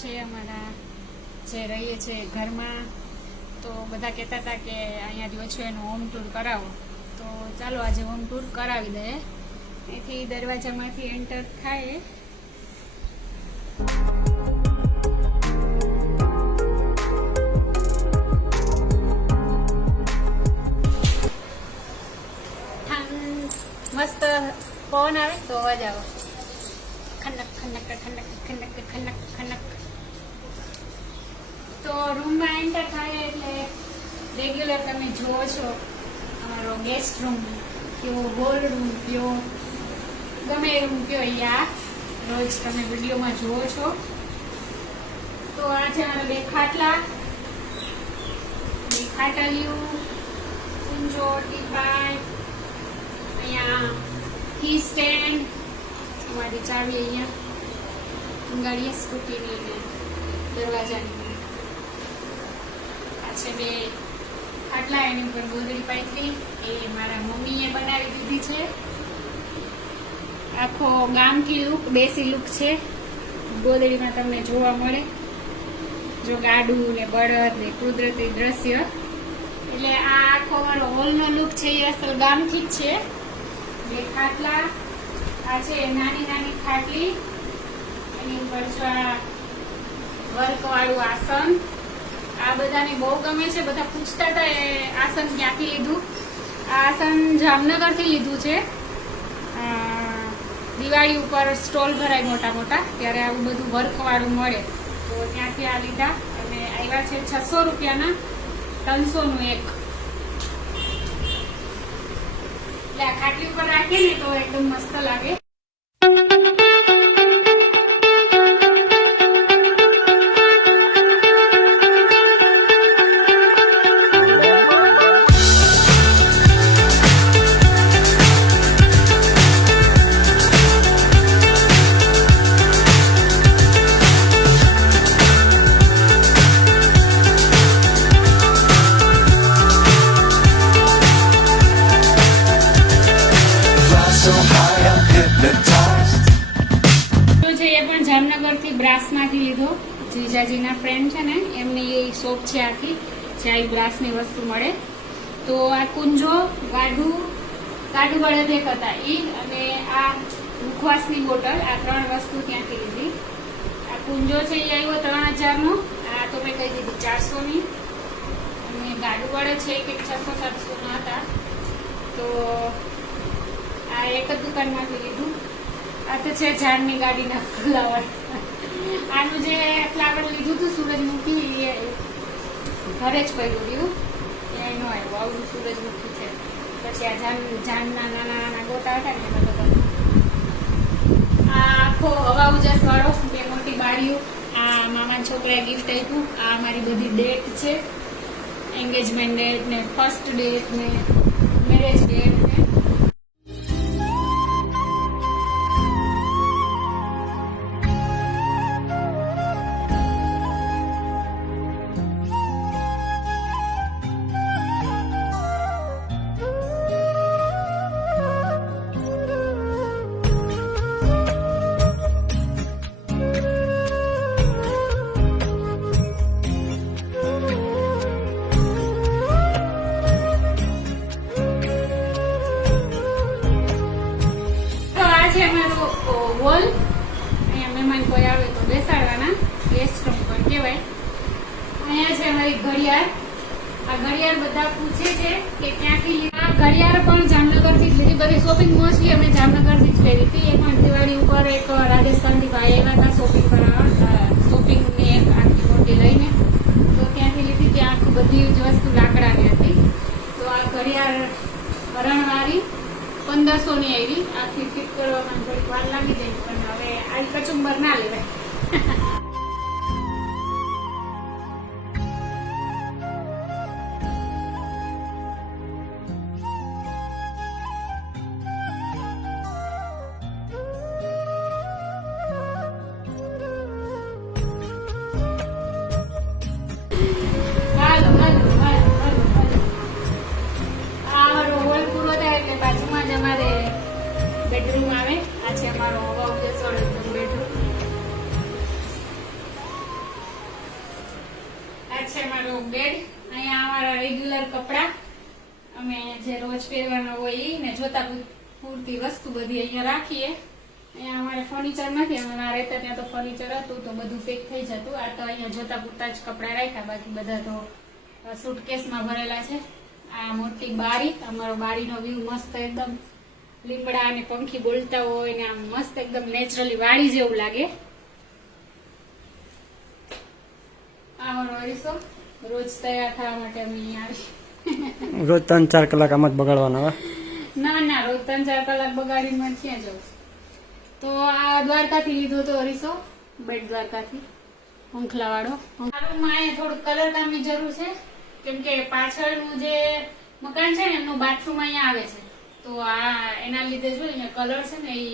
છે અમારા જે રહીએ છે ઘરમાં. તો બધા કહેતા હતા કે અહીંયા રહ્યો છો એનો હોમ ટૂર કરાવો, તો ચાલો આજે હોમ ટૂર કરાવી દઈએ. અહીંથી દરવાજામાંથી એન્ટર થાય મસ્ત પવન આવે તો અવાજ આવે, ખનક ખનક ખનક ખનક ખનક ખનક. તો રૂમમાં એન્ટર થાય એટલે રેગ્યુલર તમે જોવો છો અમારો ગેસ્ટ રૂમ કયો, હોલ રૂમ કયો, ગમે એ રૂમ કયો અહીંયા રોજ તમે વિડીયોમાં જુઓ છો. તો આ છે અમારા બે ખાટલિયું, કુંજો, ટીપાય, અહીંયા કી સ્ટેન્ડ, અમારી ચાવી અહીંયા ગાડીએ સ્કૂટીની ને દરવાજાની. આ છે બે ખાટલા, એની ઉપર ગોદડી પાથરી, એ મારા મમ્મીએ બનાવી દીધી છે. આખો ગામઠી લુક, દેશી લુક છે ગોદડીમાં તમને જોવા મળે. જો ગાડું ને બળદ ને કુદરતી દ્રશ્ય, એટલે આ આખો અમારો હોલનો લુક છે એ અસલ ગામથી જ છે. બે ખાટલા, આ છે નાની નાની ખાટલી, એની ઉપર જો આ વર્ક વાળું આસન. આ બધાને બહુ ગમે છે, બધા પૂછતા હતા એ આસન ક્યાંથી લીધું. આ આસન જામનગર થી લીધું છે. દિવાળી ઉપર સ્ટોલ ભરાય મોટા મોટા, ત્યારે આવું બધું વર્ક વાળું મળે, તો ત્યાંથી આ લીધા. અને આવ્યા છે 600 રૂપિયાના 300 નું એક. એટલે આ ખાટલી ઉપર રાખીએ ને તો એકદમ મસ્ત લાગે. જામનગરથી બ્રાસમાંથી લીધો. જીજાજીના ફ્રેન્ડ છે ને એમની એ શોપ છે આખી, જ્યાં બ્રાસની વસ્તુ મળે. તો આ કુંજો, ગાડું બળદ એક હતા એ, અને આ મુખવાસની બોટલ, આ 3 વસ્તુ ત્યાંથી લીધી. આ કુંજો છે એ આવ્યો 3000 નો, આ તો મેં કહી દીધી 400 ની. અને ગાડું બળદ છે કે 600-700 ના હતા. તો આ એક જ દુકાનમાંથી લીધું. આ તો છે ઝાડની ગાડીના ફ્લાવર. આનું જે ફ્લાવર લીધું હતું સૂરજમુખી, એ ઘરે જ પડ્યું રહ્યું, એ ન આવ્યું. આવું સૂરજમુખી છે. પછી આ ઝાડના નાના નાના ગોટા હતા ને એમાં બધા. આ આખો હવા ઉજાસ વાળો, બે મોટી બાળીઓ. આ મામા છોકરાએ ગિફ્ટ આપ્યું. આ અમારી બધી ડેટ છે, એન્ગેજમેન્ટ ડેટ ને ફર્સ્ટ ડેટ ને મેરેજ ડેટ ને. છે અમારો હોલ. અહીંયા મહેમાન કોઈ આવે તો બેસાડવાના, ગેસ્ટ રૂમ પણ કહેવાય. અહીંયા છે અમારી ઘડિયાળ. આ ઘડિયાળ બધા પૂછે છે કે ક્યાંથી લીધી. આ ઘડિયાળ પણ જામનગરથી જ લીધી. બધી શોપિંગ મોસ્ટલી અમે જામનગરથી જ કરી હતી. એ પણ દિવાળી ઉપર એક રાજસ્થાનથી ભાઈ આવ્યા હતા શોપિંગ કરાવવા, શોપિંગની એક આખી મોટી લઈને, તો ત્યાંથી લીધી. ત્યાં આખી બધી જ વસ્તુ લાકડાની હતી. તો આ ઘડિયાળ રણવાળી 1500 ની આવી. આખી ફિટ કરવામાં થોડીક વાર લાગી જાય, પણ હવે આ કચુંબર ના લેવાય. બેડરૂમ આવે. આ છે અમારો હવા ઉજાસ વાળો બેડરૂમ. બેડ. અહીંયા અમારા રેગ્યુલર કપડા અમે જે રોજ પહેરવાના હોય ઈ ને જોતા પૂરતી વસ્તુ બધી અહીંયા રાખીએ. અહીંયા અમારે ફર્નિચર નથી, અમે ના રહેતા ત્યાં તો ફર્નિચર હતું તો બધું પેક થઈ જતું. આ તો અહીંયા જોતા પૂરતા જ કપડા રાખ્યા, બાકી બધા તો સુટકેસમાં ભરેલા છે. આ મોટી બારી, અમારો બારીનો વ્યૂ મસ્ત એકદમ લીમડા અને પંખી બોલતા હોય ને આમ મસ્ત એકદમ નેચરલી વાડી જેવું લાગે. આ મારો અરીસો રોજ તૈયાર થવા માટે અમે અહીંયા આવી. રોજ 3-4 કલાક આમ જ બગાડવાના આવે? ના રોજ 3-4 કલાક બગાડીને ક્યાં જવું. તો આ દ્વારકાથી લીધો તો અરીસો, બેટ દ્વારકાથી, પંખલા વાળો. રૂમમાં અહીંયા થોડું કલર કામની જરૂર છે, કેમ કે પાછળનું જે મકાન છે ને એમનું બાથરૂમ અહીંયા આવે છે. તો આ એના લીધે જો અહીંયા કલર છે ને એ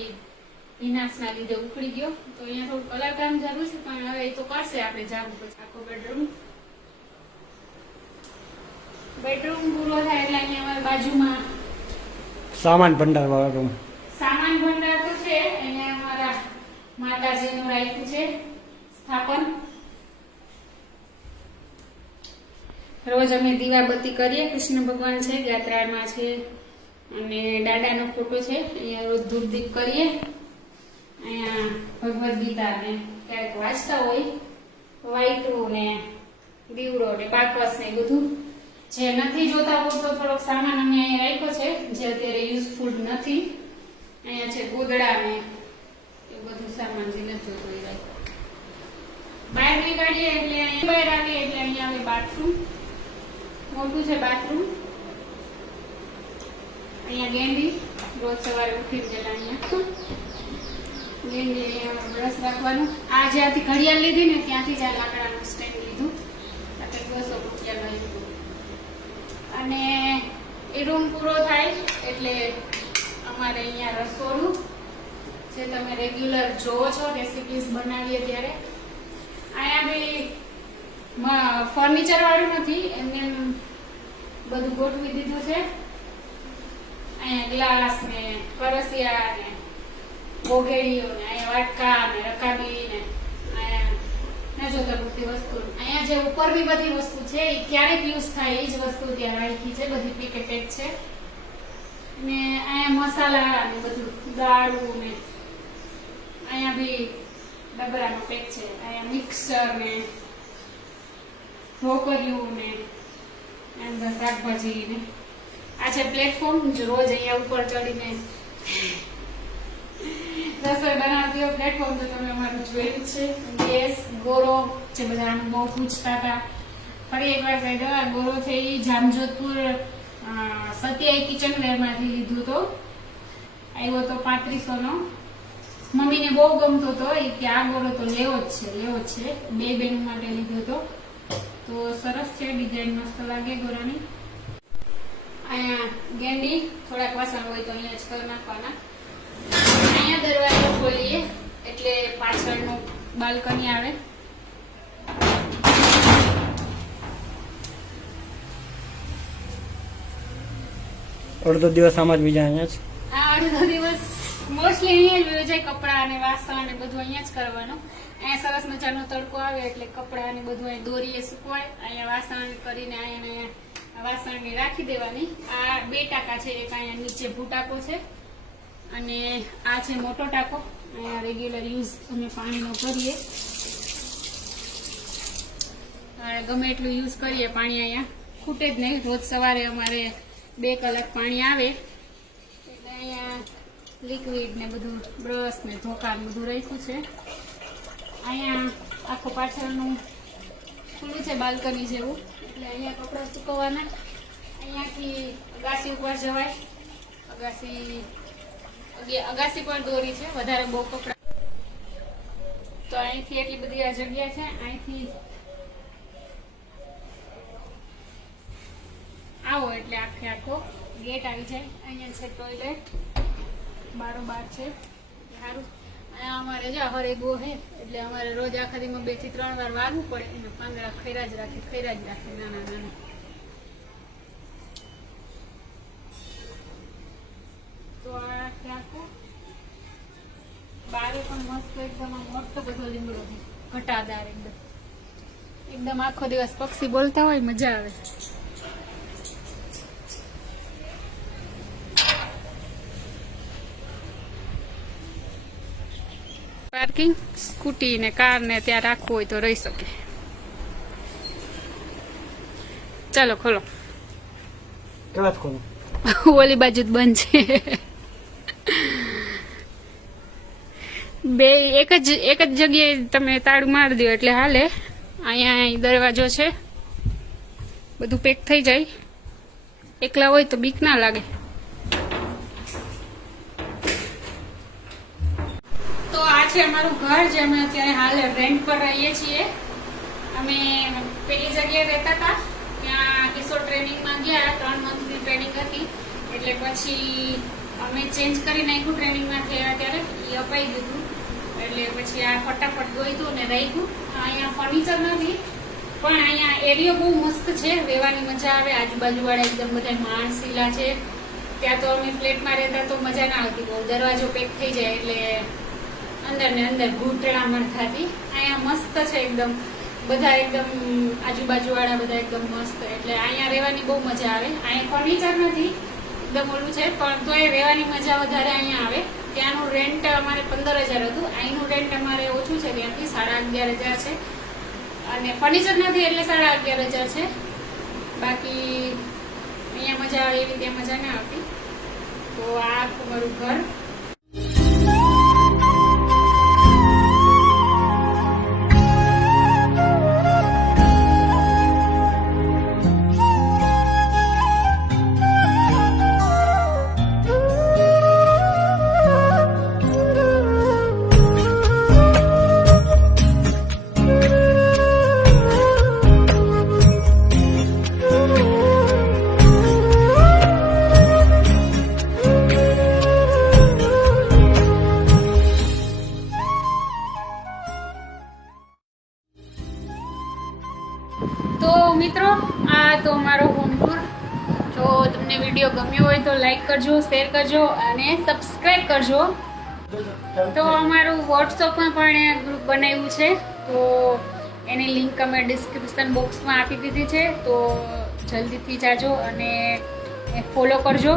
ભીનાશના લીધે ઉખડી ગયો. તો અહીંયા થોડું કલર કામ જરૂર છે, પણ હવે એ તો કરશે આપણે જાવું પછી. આખો બેડરૂમ પૂરો થાય એટલે અહીંયા અમારી બાજુમાં સામાન ભંડાર વાળો રૂમ. સામાન ભંડાર તો છે. અહીંયા અમારા માતાજીનું રાખ્યું છે સ્થાપન. રોજ અમે દીવાબત્તી કરીએ. કૃષ્ણ ભગવાન છે, યાત્રામાં છે અને દાદાનો ફોટો છે. અહીંયા રોજ ધૂપ દીપ કરીએ. અહીંયા ભગવદ ગીતા ને ક્યારેક વાંચતા હોય, વાઈટું ને દીવડો ને પાકવાસ ને બધું. જે નથી જોતા પૂરતો થોડોક સામાન અમે અહીંયા રાખ્યો છે, જે અત્યારે યુઝફુલ નથી. અહીંયા છે ગોદડા ને એ બધું સામાન જે નથી જોતો એ રાખ્યો. બહાર નીકળીએ એટલે અહીંયા બહાર આવીએ એટલે અહીંયા આવે બાથરૂમ. મોટું છે બાથરૂમ. અહીંયા ગેંડી રોજ સવારે ઉઠી જતા અહીંયા ગેંડી અહીંયા બ્રશ રાખવાનું. આ જ્યાંથી ઘડિયાળ લીધી ને ત્યાંથી જ આ લાકડાનું સ્ટેન્ડ લીધું. આપણે 200 રૂપિયાનું લીધું. અને એ રૂમ પૂરો થાય એટલે અમારે અહીંયા રસોડું જે તમે રેગ્યુલર જોવો છો રેસીપીસ બનાવીએ ત્યારે. અહીંયા બી ફર્નિચર વાળું નથી, એમને બધું ગોઠવી દીધું છે. અહીંયા ગ્લાસ ને કરસિયા ને બોગેડીઓ ને અહીંયા વાટકા ને રકાબી ને અહીંયા ના જોતા બધી વસ્તુ. અહીંયા જે ઉપરની બધી વસ્તુ છે એ ક્યારેક યુઝ થાય એ જ વસ્તુ ત્યાં રાખી છે, બધી પેકેટ છે. ને અહીંયા મસાલા ને બધું દાળું ને અહીંયા બી ડબરાનો પેક છે. અહીંયા મિક્સર ને ઢોકળિયું ને અંદર શાકભાજી ને આ છે પ્લેટફોર્મ. રોજ અહીંયા ઉપર ચડીને રસોઈ બનાવતી હોય પ્લેટફોર્મ તો તમે અમારું જોયેલું છે. ગેસ ગોરો જે બધા બહુ પૂછતા હતા. ફરી એકવાર કહી દો, આ ગોરો છે એ જામજોધપુર સત્યાઈ કિચનવેર માંથી લીધું તો. આવ્યો તો 3500 નો. મમ્મીને બહુ ગમતો હતો એ કે આ ગોરો તો લેવો જ છે. 2 બહેનો માટે લીધો હતો. તો સરસ છે, ડિઝાઇન મસ્ત લાગે ગોરાની. અહીંયા ગેંડી થોડાક વાસણ હોય તો અહીંયા જ કરી નાખવાના. અહીંયા દરવાજો ખોલીએ એટલે પાછળનું બાલ્કની આવે. અડધો દિવસ આમાં જ બીજા અહીંયા જ. આ અડધો દિવસ મોસ્ટલી અહીંયા જ જાય. કપડા અને વાસણ ને બધું અહીંયા જ કરવાનું. અહીંયા સરસ મજાનો તડકો આવે એટલે કપડા ને બધું અહીં દોરીએ સુકવાય. અહીંયા વાસણ કરીને અહીંયા વાસણની રાખી દેવાની. આ 2 ટાંકા છે, એક અહીંયા નીચે ભૂટાકો છે અને આ છે મોટો ટાંકો. અહીંયા રેગ્યુલર યુઝ અમે પાણીનો કરીએ, ગમે એટલું યુઝ કરીએ પાણી અહીંયા ખૂટે જ નહીં. રોજ સવારે અમારે 2 કલાક પાણી આવે એટલે અહીંયા લિક્વિડ ને બધું બ્રશ ને ધોકા બધું રાખ્યું છે. અહીંયા આખો પાછળનું ખુલ્લું છે બાલ્કની જેવું, એટલે અહીંયા કપડાં સુકવવાના. અહીંયાથી અગાસી ઉપર જવાય. અગાસી પર દોરી છે, વધારે બહુ કપડાં તો અહીંથી એટલી બધી આ જગ્યા છે. અહીંથી આવો એટલે આખો ગેટ આવી જાય. અહીંયા છે ટોયલેટ, બારોબાર છે સારું. અહીંયા અમારે જો હરેગો હે એટલે અમારે રોજ આખા દીમાં 2 થી 3 વાર વાગવું પડે. એને પાંદડા ખૈરા જ રાખે નાના. તો આખો બારે પણ મસ્ત એકદમ મોટો બધો લીમડો છે, ઘટાદાર એકદમ. એકદમ આખો દિવસ પક્ષી બોલતા હોય, મજા આવે. પાર્કિંગ સ્કૂટી ને કાર ને ત્યાં રાખવું હોય તો રહી શકે. ચાલો ખોલો. કેવા જ ખોલું? ઓલી બાજુ જ બંધ છે. બે એક જ જગ્યાએ તમે તાળું મારી દો એટલે હાલે. અહીંયા દરવાજો છે, બધું પેક થઈ જાય. એકલા હોય તો બીક ના લાગે. તો આ છે અમારું ઘર જે અમે અત્યારે હાલ રેન્ટ પર રહીએ છીએ. અમે પેલી જગ્યાએ રહેતા હતા, ત્યાં કિશોર ટ્રેનિંગમાં ગયા. 3 મંથની ટ્રેનિંગ હતી, એટલે પછી અમે ચેન્જ કરી નાખ્યું. ટ્રેનિંગમાં થયા ત્યારે એ અપાઈ દીધું, એટલે પછી આ ફટાફટ ગોઈતું ને રહી ગયું. અહીંયા ફર્નિચર નથી, પણ અહીંયા એરિયો બહુ મસ્ત છે, રહેવાની મજા આવે. આજુબાજુવાળા એકદમ બધા માણસીલા છે. ત્યાં તો અમે ફ્લેટમાં રહેતા તો મજા ના આવતી બહુ, દરવાજો પેક થઈ જાય એટલે અંદર ને અંદર ઘૂંટણામણ થતી. અહીંયા મસ્ત છે એકદમ, બધા એકદમ આજુબાજુવાળા બધા એકદમ મસ્ત, એટલે અહીંયા રહેવાની બહુ મજા આવે. અહીંયા ફર્નિચર નથી, એકદમ ઓલું છે, પણ તોય રહેવાની મજા વધારે અહીંયા આવે. ત્યાંનું રેન્ટ અમારે 15,000 હતું, અહીંનું રેન્ટ અમારે ઓછું છે, ત્યાંથી 11,500 છે. અને ફર્નિચર નથી એટલે 11,500 છે. બાકી અહીંયા મજા આવે એવી ત્યાં મજા ના આવતી. તો આ મારું ઘર. તો મિત્રો, આ તો અમારો હોમ ટૂર. જો તમને વિડીયો ગમ્યો હોય તો લાઈક કરજો, શેર કરજો અને સબસ્ક્રાઈબ કરજો. તો અમારું વોટ્સઅપમાં પણ ગ્રુપ બનાવ્યું છે, તો એની લિંક અમે ડિસ્ક્રિપ્શન બોક્સમાં આપી દીધી છે. તો જલ્દીથી જાજો અને ફોલો કરજો.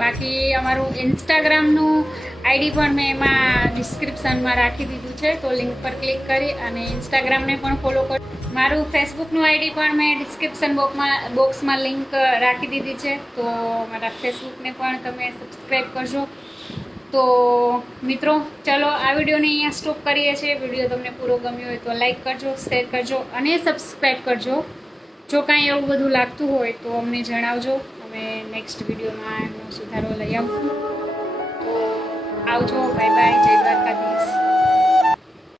બાકી અમારું ઇન્સ્ટાગ્રામનું આઈડી પણ મેં એમાં ડિસ્ક્રિપ્શનમાં રાખી દીધું છે, તો લિંક પર ક્લિક કરી અને ઇન્સ્ટાગ્રામને પણ ફોલો કરજો. મારું ફેસબુકનું આઈડી પણ મેં ડિસ્ક્રિપ્શન બોક્સમાં લિંક રાખી દીધી છે, તો મારા ફેસબુકને પણ તમે સબસ્ક્રાઈબ કરજો. તો મિત્રો, ચલો આ વિડીયોને અહીંયા સ્ટોપ કરીએ છીએ. વિડીયો તમને પૂરો ગમ્યો હોય તો લાઈક કરજો, શેર કરજો અને સબસ્ક્રાઈબ કરજો. જો કાંઈ એવું બધું લાગતું હોય તો અમને જણાવજો, અમે નેક્સ્ટ વિડીયોમાં એનો સુધારો લઈ આવશું. તો આવજો, બાય બાય, જય દ્વારકાધીશ.